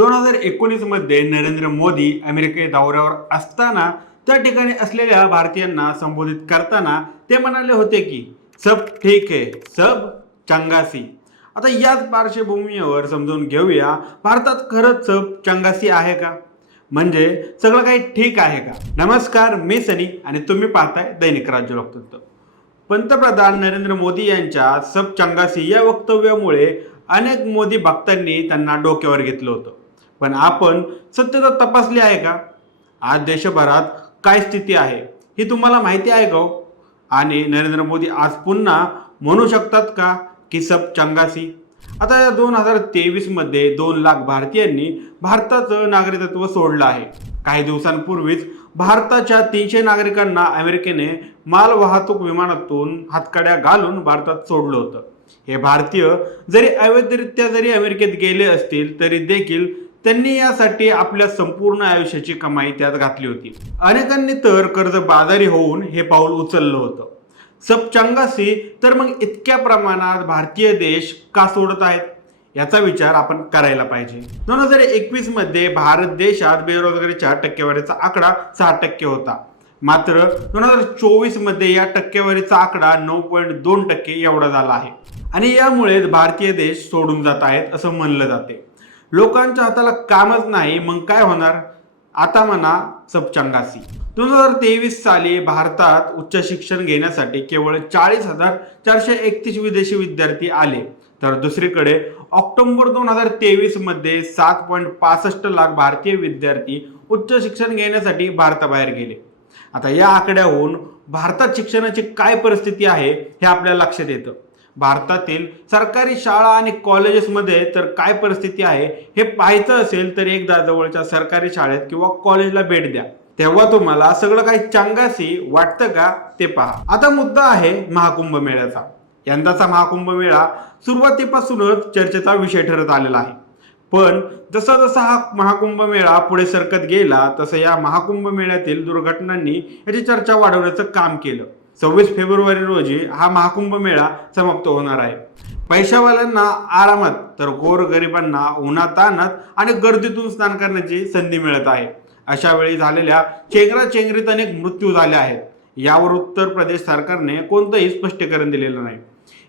2019 मध्ये नरेंद्र मोदी अमेरिके दौऱ्यावर असताना त्या ठिकाणी असलेल्या भारतीयांना संबोधित करताना ते म्हणाले होते की सब ठीक है, सब चंगासी. आता याच पार्श्वभूमीवर समजून घेऊया, भारतात खरंच सब चंगासी आहे का? म्हणजे सगळं काही ठीक आहे का? नमस्कार, मी सनी आणि तुम्ही पाहताय दैनिक राज्य लोकतंत्र. पंतप्रधान नरेंद्र मोदी यांच्या सब चंगासी या वक्तव्यामुळे अनेक मोदी भक्तांनी त्यांना डोक्यावर घेतलं होतं. पण आपण सत्यता तपासली आहे का? आज देशभरात काय स्थिती आहे ही तुम्हाला माहिती आहे का? आणि नरेंद्र मोदी आज पुन्हा म्हणू शकतात का की सब चंगासी? आता या 2023 मध्ये 2 लाख भारतीयांनी भारताचं नागरिकत्व सोडलं आहे. काही दिवसांपूर्वीच भारताच्या 300 नागरिकांना अमेरिकेने मालवाहतूक विमानातून हातकड्या घालून भारतात सोडलं होतं. हे भारतीय जरी अवैधरित्या जरी अमेरिकेत गेले असतील तरी देखील त्यांनी यासाठी आपल्या संपूर्ण आयुष्याची कमाई त्यात घातली होती. अनेकांनी तर कर्जबाजारी होऊन हे पाऊल उचललं होतं. सब चंगासी तर मग इतक्या प्रमाणात भारतीय देश का सोडत आहेत याचा विचार आपण करायला पाहिजे. 2021 मध्ये भारत देशात बेरोजगारीच्या टक्केवारीचा आकडा 6% होता. मात्र 2024 मध्ये या टक्केवारीचा आकडा 9.2% एवढा झाला आहे. आणि यामुळे भारतीय देश सोडून जात आहेत असं म्हणलं जाते. लोकांच्या हाताला कामच नाही, मग काय होणार? आता म्हणा सब चंगासी. 2023 साली भारतात उच्च शिक्षण घेण्यासाठी केवळ 40,431 विदेशी विद्यार्थी आले, तर दुसरीकडे ऑक्टोबर 2023 मध्ये 7.65 लाख भारतीय विद्यार्थी उच्च शिक्षण घेण्यासाठी भारताबाहेर गेले. आता या आकड्याहून भारतात शिक्षणाची काय परिस्थिती आहे हे आपल्या लक्षात येतं. भारतातील सरकारी शाळा आणि कॉलेजेसमध्ये तर काय परिस्थिती आहे हे पाहायचं असेल तर एकदा जवळच्या सरकारी शाळेत किंवा कॉलेजला भेट द्या, तेव्हा तुम्हाला सगळं काही चंगासी वाटतं का ते पहा. आता मुद्दा आहे महाकुंभ मेळ्याचा. यंदाचा महाकुंभ मेळा सुरुवातीपासूनच चर्चेचा विषय ठरत आलेला आहे. पण जसा जसा हा महाकुंभ मेळा पुढे सरकत गेला तसं या महाकुंभ मेळ्यातील दुर्घटनांनी याची चर्चा वाढवण्याचं काम केलं. 26 फेब्रुवारी रोजी हा महाकुंभ मेळा समाप्त होणार आहे. पैशावाल्यांना आरामात तर गोरगरिबांना उन्हातान्हात आणि गर्दीतून स्नान करण्याची संधी मिळत आहे. अशा वेळी झालेल्या चेंगराचेंगरीत अनेक मृत्यू झाले आहेत. यावर उत्तर प्रदेश सरकारने कोणतंही स्पष्टीकरण दिलेलं नाही.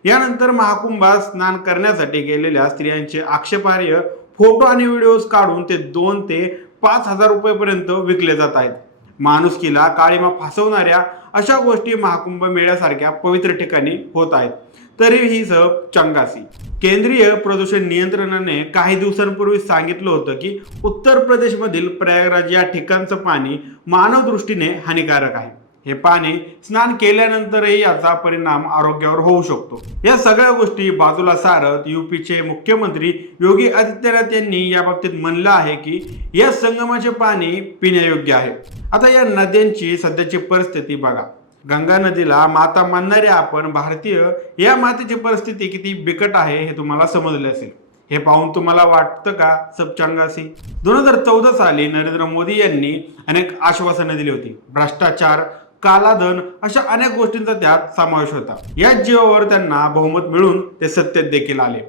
यानंतर महाकुंभात स्नान करण्यासाठी गेलेल्या स्त्रियांचे आक्षेपार्ह फोटो आणि व्हिडिओज काढून ते 2 ते 5,000 रुपयेपर्यंत विकले जात आहेत. माणुसकीला काळीमा फासवणाऱ्या अशा गोष्टी महाकुंभ मेळ्यासारख्या पवित्र ठिकाणी होत आहेत, तरीही सब चंगासी. केंद्रीय प्रदूषण नियंत्रणाने काही दिवसांपूर्वी सांगितलं होतं की उत्तर प्रदेशमधील प्रयागराज या ठिकाणचं पाणी मानव दृष्टीने हानिकारक आहे. हे पाणी स्नान केल्यानंतरही याचा परिणाम आरोग्यावर होऊ शकतो. या सगळ्या गोष्टी बाजूला सारत यूपीचे मुख्यमंत्री योगी आदित्यनाथ यांनी याबाबतीत म्हणलं आहे की या संगमाचे पाणी पिण्यायोग्य आहे. आता या नद्यांची सध्याची परिस्थिती बघा. गंगा नदीला माता मानणारे आपण भारतीय या मातेची परिस्थिती किती बिकट आहे हे तुम्हाला समजले असेल. हे पाहून तुम्हाला वाटतं का सब चंगासी? 2014 साली नरेंद्र मोदी यांनी अनेक आश्वासनं दिली होती. भ्रष्टाचार, कालाधन अशा अनेक गोष्टींचा त्यात समावेश होता. या जीवावर त्यांना बहुमत मिळून ते सत्तेत देखील आले.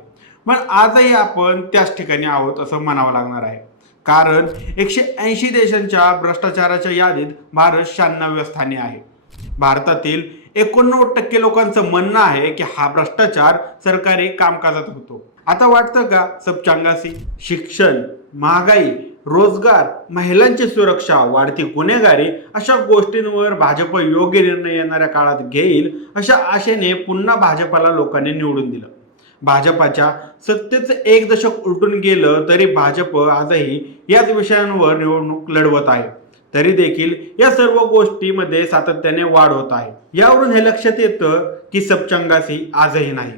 पण आजही आपण त्याच ठिकाणी आहोत असं म्हणावं लागणार आहे. कारण 180 देशांच्या भ्रष्टाचाराच्या यादीत भारत 96व्या स्थानी आहे. भारतातील 89% लोकांचं म्हणणं आहे की हा भ्रष्टाचार सरकारी कामकाजात होतो. आता वाटतं का सब चंगासी? शिक्षण, महागाई, रोजगार, महिलांची सुरक्षा, वाढती गुन्हेगारी अशा गोष्टींवर भाजप योग्य निर्णय येणाऱ्या काळात घेईल अशा आशेने पुन्हा भाजपला लोकांनी निवडून दिलं. भाजपाच्या सत्तेचं 1 दशक उलटून गेलं तरी भाजप आजही याच विषयांवर निवडणूक लढवत आहे. तरी देखील या सर्व गोष्टीमध्ये सातत्याने वाढ होत आहे. यावरून हे लक्षात येतं की सब चंगासी आजही नाही.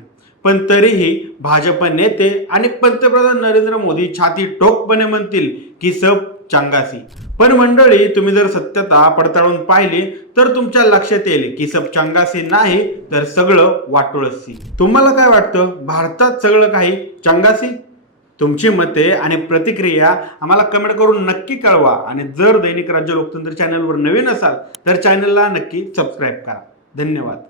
पण तरीही भाजप नेते आणि पंतप्रधान नरेंद्र मोदी छाती ठोकपणे म्हणतील की सब चंगासी. पण मंडळी, तुम्ही जर सत्यता पडताळून पाहिली तर तुमच्या लक्षात येईल की सब चंगासी नाही तर सगळं वाटोळसी. तुम्हाला काय वाटतं? भारतात सगळं काही चंगासी? तुमची मते आणि प्रतिक्रिया आम्हाला कमेंट करून नक्की कळवा. आणि जर दैनिक राज्य लोकतंत्र चॅनलवर नवीन असाल तर चॅनलला नक्की सबस्क्राईब करा. धन्यवाद.